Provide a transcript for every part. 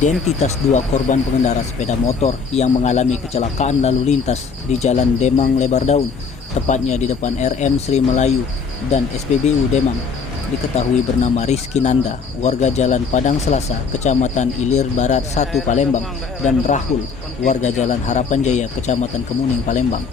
Identitas dua korban pengendara sepeda motor yang mengalami kecelakaan lalu lintas di Jalan Demang Lebar Daun, tepatnya di depan RM Sri Melayu dan SPBU Demang, diketahui bernama Rizky Nanda, warga Jalan Padang Selasa, Kecamatan Ilir Barat 1 Palembang, dan Rahul, warga Jalan Harapan Jaya, Kecamatan Kemuning, Palembang.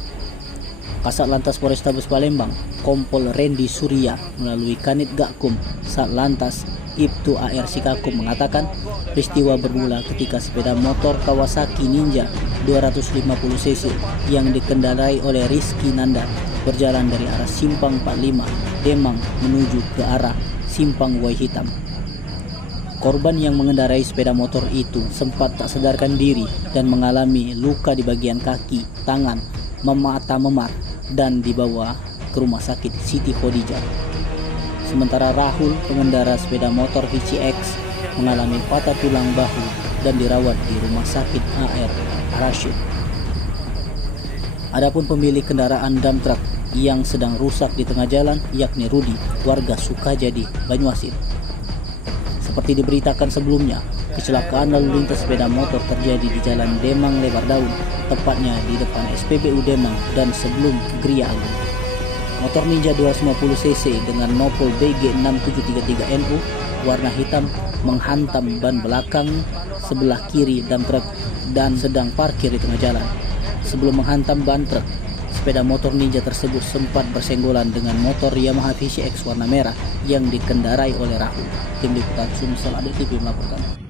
Kasat Lantas Polrestabes Palembang, Kompol Randy Surya melalui Kanit Gakum Satlantas Ibtu AR Sikakum mengatakan peristiwa bermula ketika sepeda motor Kawasaki Ninja 250cc yang dikendarai oleh Rizky Nanda berjalan dari arah Simpang 45 Demang menuju ke arah Simpang Wai Hitam. Korban yang mengendarai sepeda motor itu sempat tak sadarkan diri dan mengalami luka di bagian kaki, tangan, mata memar dan dibawa ke rumah sakit Siti Khadijah. Sementara Rahul, pengendara sepeda motor VCX, mengalami patah tulang bahu dan dirawat di rumah sakit AR Rashid. Adapun pemilik kendaraan dump truck yang sedang rusak di tengah jalan yakni Rudi, warga Sukajadi, Banyuasin. Seperti diberitakan sebelumnya, kecelakaan lalu lintas sepeda motor terjadi di Jalan Demang Lebar Daun, tepatnya di depan SPBU Demang dan sebelum Gria Agung. Motor Ninja 250cc dengan nopol BG6733NU warna hitam menghantam ban belakang sebelah kiri dump truck dan sedang parkir di tengah jalan. Sebelum menghantam ban truk, sepeda motor Ninja tersebut sempat bersenggolan dengan motor Yamaha VCX warna merah yang dikendarai oleh Rahul. Tim Liputan Sumsel Update TV melaporkan.